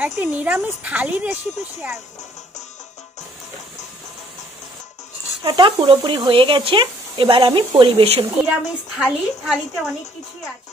একটি নিরামিষ থালির recipe share করব। এটা পুরোপুরি হয়ে গেছে, এবার আমি পরিবেশন করব। নিরামিষ থালি, থালিতে অনেক কিছুই আছে।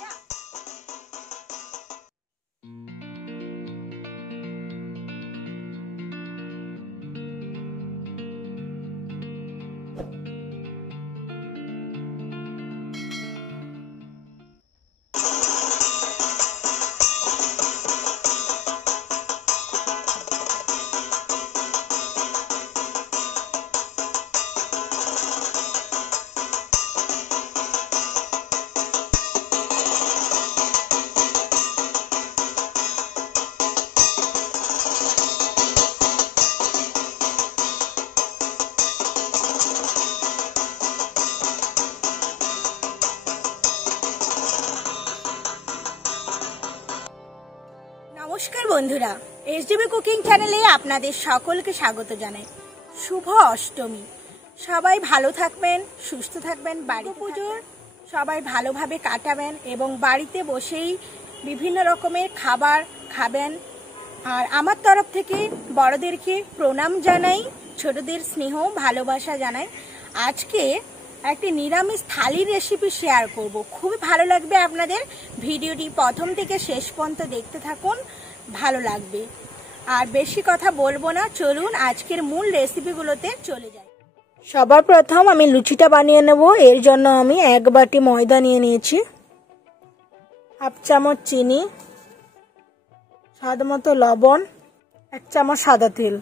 নমস্কার বন্ধুরা, এসডিবি কুকিং চ্যানেলে আপনাদের সকলকে স্বাগত জানাই। শুভ অষ্টমী। সবাই ভালো থাকবেন, সুস্থ থাকবেন, বাড়ি পুজোর সবাই ভালোভাবে কাটাবেন এবং বাড়িতে বসেই বিভিন্ন রকমের খাবার খাবেন। আর আমার তরফ থেকে বড়দেরকে প্রণাম জানাই, ছোটদের স্নেহ ভালোবাসা জানাই। আজকে একটি নিরামিষ থালির রেসিপি শেয়ার করব। খুবই ভালো লাগবে আপনাদের। ভিডিওটি প্রথম থেকে শেষ পর্যন্ত দেখতে থাকুন, ভালো লাগবে। আর বেশি কথা বলবো না, চলুন আজকের মূল রেসিপিগুলোতে চলে যাই। সবার প্রথম আমি লুচিটা বানিয়ে নেব। এর জন্য আমি 1 বাটি ময়দা নিয়ে নিয়েছি, 1/2 চামচ চিনি, স্বাদ মতো লবণ, 1 চামচ সাদা তেল,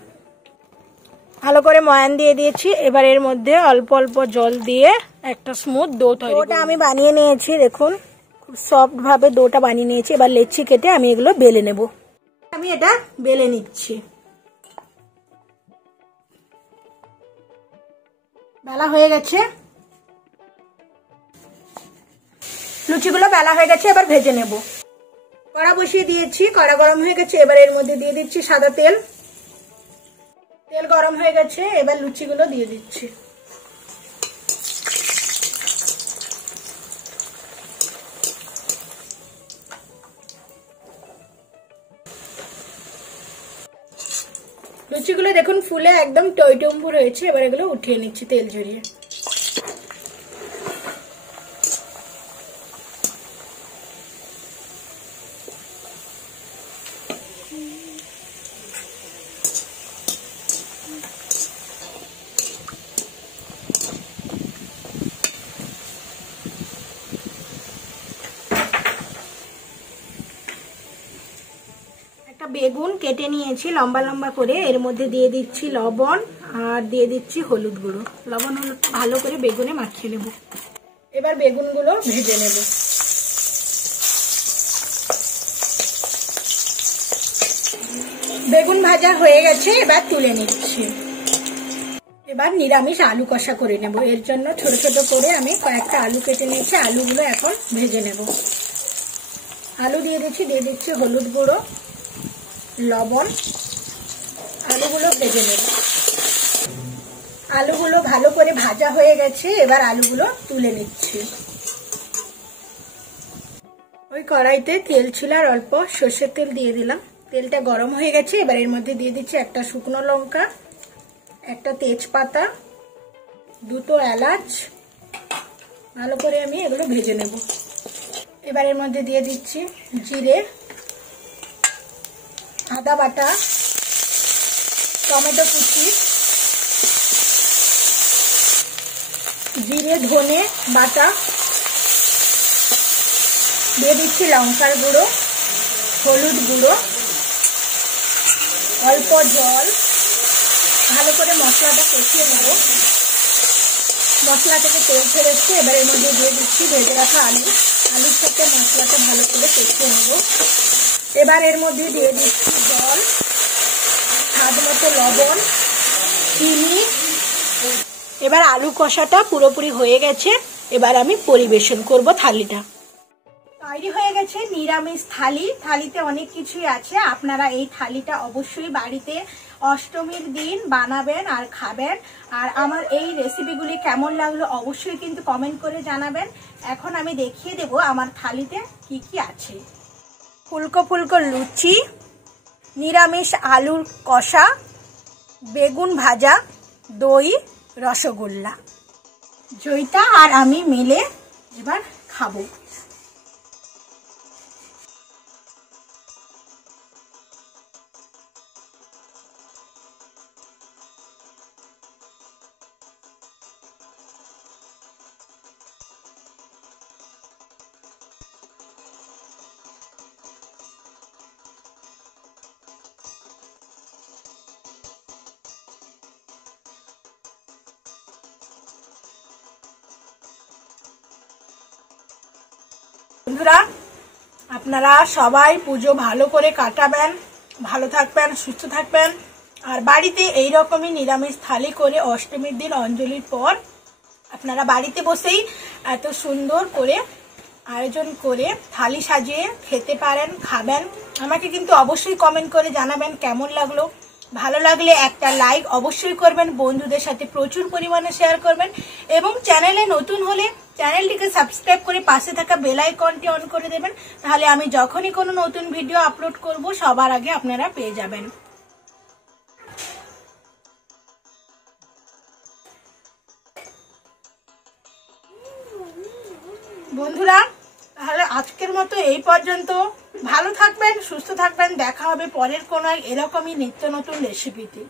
ভালো করে ময়ান দিয়ে দিয়েছি। এবার এর মধ্যে অল্প অল্প জল দিয়ে একটা স্মুথ ডো তৈরি করব। ডোটা আমি বানিয়ে নিয়েছি, দেখুন খুব সফট ভাবে ডোটা বানিয়ে নিয়েছি। এবার লেচি কেটে আমি এগুলো বেলে নেব। আমি এটা বেলে নিচ্ছি। বেলা হয়ে গেছে, লুচিগুলো বেলা হয়ে গেছে, এবার ভেজে নেব। কড়া বসিয়ে দিয়েছি, কড়া গরম হয়ে গেছে। এবার এর মধ্যে দিয়ে দিচ্ছি সাদা তেল। তেল গরম হয়ে গেছে, এবার লুচিগুলো দিয়ে দিচ্ছি। লুচিগুলো দেখুন ফুলে একদম টইটম্বুর হয়েছে। এবার এগুলো উঠিয়ে নিচ্ছি তেল ঝরিয়ে। বেগুন কেটে নিয়েছি লম্বা লম্বা করে, এর মধ্যে দিয়ে দিচ্ছি লবণ আর দিয়ে দিচ্ছি হলুদ গুঁড়ো। লবণ হলুদ ভালো করে বেগুনে মাখিয়ে নেব। এবার বেগুনগুলো ভেজে নেব। বেগুন ভাজা হয়ে গেছে, এবার তুলে নিচ্ছি। এবার নিরামিষ আলু কষা করে নেব। এর জন্য ছোট ছোট করে আমি কয়েকটা আলু কেটে নিয়েছি। আলুগুলো এখন ভেজে নেব। আলু দিয়ে দিচ্ছি হলুদ গুঁড়ো, লবণ, আলুগুলো ভেজে নেব। আলুগুলো ভালো করে ভাজা হয়ে গেছে, এবার আলুগুলো তুলে নিচ্ছি। ওই কড়াইতে তেল ছিল আর অল্প সর্ষের তেল দিয়ে দিলাম। তেলটা গরম হয়ে গেছে, এবার এর মধ্যে দিয়ে দিচ্ছি একটা শুকনো লঙ্কা, একটা তেজপাতা, 2টো এলাচ। ভালো করে আমি এগুলো ভেজে নেব। এবার এর মধ্যে দিয়ে দিচ্ছি জিরে, আদা বাটা, টমেটো কুচি, জিরে ধনে বাটা, দিয়ে দিচ্ছি লঙ্কার গুঁড়ো, হলুদ গুঁড়ো, অল্প জল। ভালো করে মশলাটা কষিয়ে নেব। মশলা থেকে তেল ছেড়েছে, এবার এর মধ্যে দিয়ে দিচ্ছি ভেজে রাখা আলু। আলুর সাথে মশলাটা ভালো করে কষিয়ে নেব। এবার এর মধ্যে দিয়ে দিচ্ছি জল, স্বাদ মতো লবণ, চিনি। এবার আলু কষাটা পুরোপুরি হয়ে গেছে, এবার আমি পরিবেশন করব থালিটা। তৈরি হয়ে গেছে নিরামিষ থালি। থালিতে অনেক কিছুই আছে। আপনারা এই থালিটা অবশ্যই বাড়িতে অষ্টমীর দিন বানাবেন আর খাবেন। আর আমার এই রেসিপিগুলি কেমন লাগলো অবশ্যই কিন্তু কমেন্ট করে জানাবেন। এখন আমি দেখিয়ে দেব আমার থালিতে কি কি আছে। ফুলকো ফুলকো লুচি, নিরামিষ আলুর কষা, বেগুন ভাজা, দই, রসগোল্লা। জয়িতা আর আমি মিলে এবার খাবো। বন্ধুরা, আপনারা সবাই পুজো ভালো করে কাটাবেন, ভালো থাকবেন, সুস্থ থাকবেন। আর বাড়িতে এই রকমই নিরামিষ থালি করে অষ্টমীর দিন অঞ্জলির পর আপনারা বাড়িতে বসেই এত সুন্দর করে আয়োজন করে থালি সাজিয়ে খেতে পারেন, খাবেন। আমাকে কিন্তু অবশ্যই কমেন্ট করে জানাবেন কেমন লাগলো। ভালো লাগলে একটা লাইক অবশ্যই করবেন, বন্ধুদের সাথে প্রচুর পরিমাণে শেয়ার করবেন এবং চ্যানেলে নতুন হলে চ্যানেলটিকে সাবস্ক্রাইব করে পাশে থাকা বেল আইকনটি অন করে দেবেন। তাহলে আমি যখনই কোনো নতুন ভিডিও আপলোড করব সবার আগে আপনারা পেয়ে যাবেন। বন্ধুরা, তাহলে আজকের মতো এই পর্যন্ত। ভালো থাকবেন, সুস্থ থাকবেন। দেখা হবে পরের কোনো এরকমই নিত্য নতুন রেসিপিতে।